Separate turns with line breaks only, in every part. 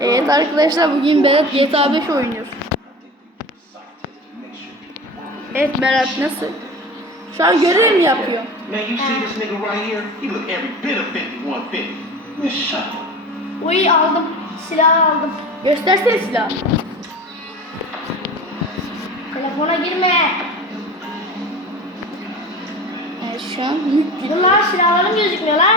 Evet arkadaşlar bugün Berat GTA 5 oynuyor. Evet Berat nasıl? Şu an görev mi yapıyor?
Man, you see this nigga right here? He look every bit of 5150. Man, shut up.
Uy aldım. Silah aldım.
Göstersene silahı.
Telefona girme.
Evet şu an
Dur lan silahlarım gözükmüyor lan.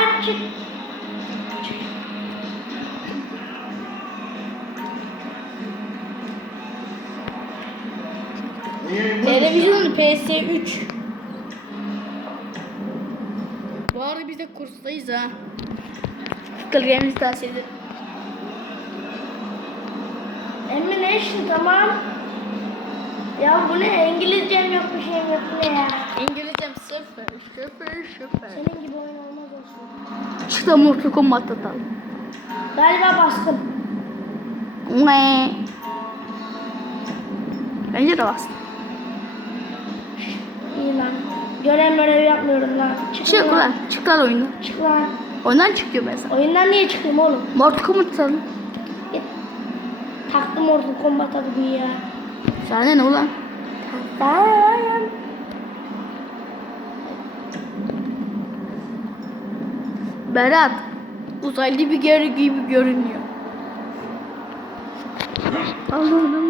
Televizyon PS3. Bu arada biz de kurstayız ha. Kılgemizi tavsiye ederim.
İşin tamam. Ya bu ne? İngilizcem yok bir şeyim yok ne ya?
İngilizcem sıfır, sıfır, sıfır.
Senin gibi oyun olmaz olsun.
Çıktı Mortal Kombat atalım.
Galiba bastım.
Bence de bastım.
İyi lan. Görev görev yapmıyorum lan. Çık,
Çık lan, çık lan oyundan.
Çık lan.
Oyundan çıkıyor mesela.
Oyundan niye çıkayım oğlum?
Mortal Kombat atalım.
Git. Taktım Mortal Kombat'a bugün ya.
Sana ne ulan?
Taktım.
Berat, uzaylı bir geri gibi görünüyor. Allah'ım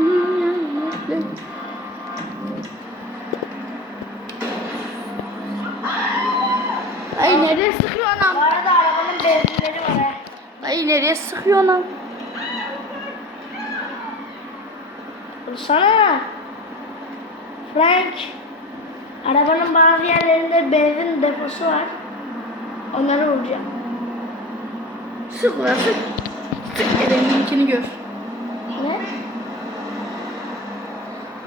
Ay nereye sıkıyor
Bu
anam?
arada arabanın benzinleri var ha.
Ay nereye sıkıyor anam?
Dursana. Frank. Arabanın bazı yerlerinde benzin deposu var. Onları vuracağım.
Sık ulan sık. Sık içini gör.
Ne?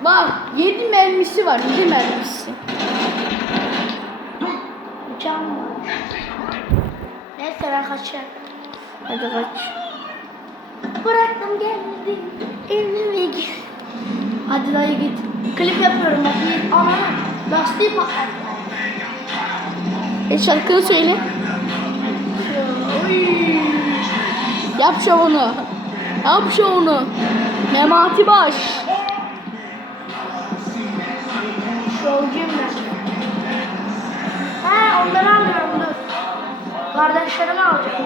Bak 7 mermisi var 7 mermisi.
Uçağım var. Neyse ben kaçıyorum.
Hadi kaç.
Bıraktım geldim. Evime git. Hadi dayı git. Klip yapıyorum bak. Ana lastiği patladı.
E şarkını söyle. Yap şovunu. Yap şovunu. Memati Baş.
Kardeşlerimi alacağım.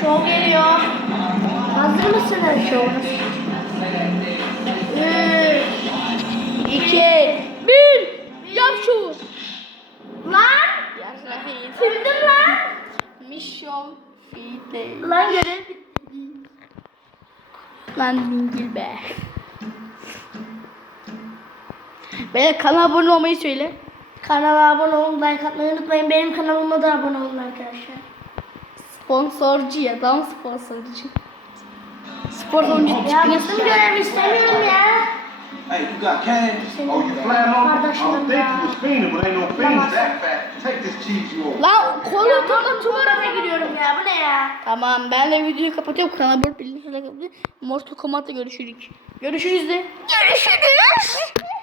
Şov geliyor. Hazır mısınız şovunuz? Üç.
2 1 Yap şovu.
Lan! Sildim lan!
Mission Fitness.
Lan görev bitti.
Lan dingil be. Beyler kanala abone olmayı söyle.
Kanala abone olun, like atmayı unutmayın. Benim kanalıma da abone olun arkadaşlar.
Sponsorcu ya tam sponsorcu. Sponsorcu
Ya
çıkıyor.
bütün görev istemiyorum ya.
Hey, you got cash? Oh, you flying on? I don't think you was fiending, but ain't no fiends that fat. Take this cheese you over.
Lan kolu
Tamam tuvalete giriyorum ya. Bu ne ya?
Tamam ben de videoyu kapatıyorum. Kanala abone olmayı Mortal Kombat'ta görüşürük. Görüşürüz de. Görüşürüz.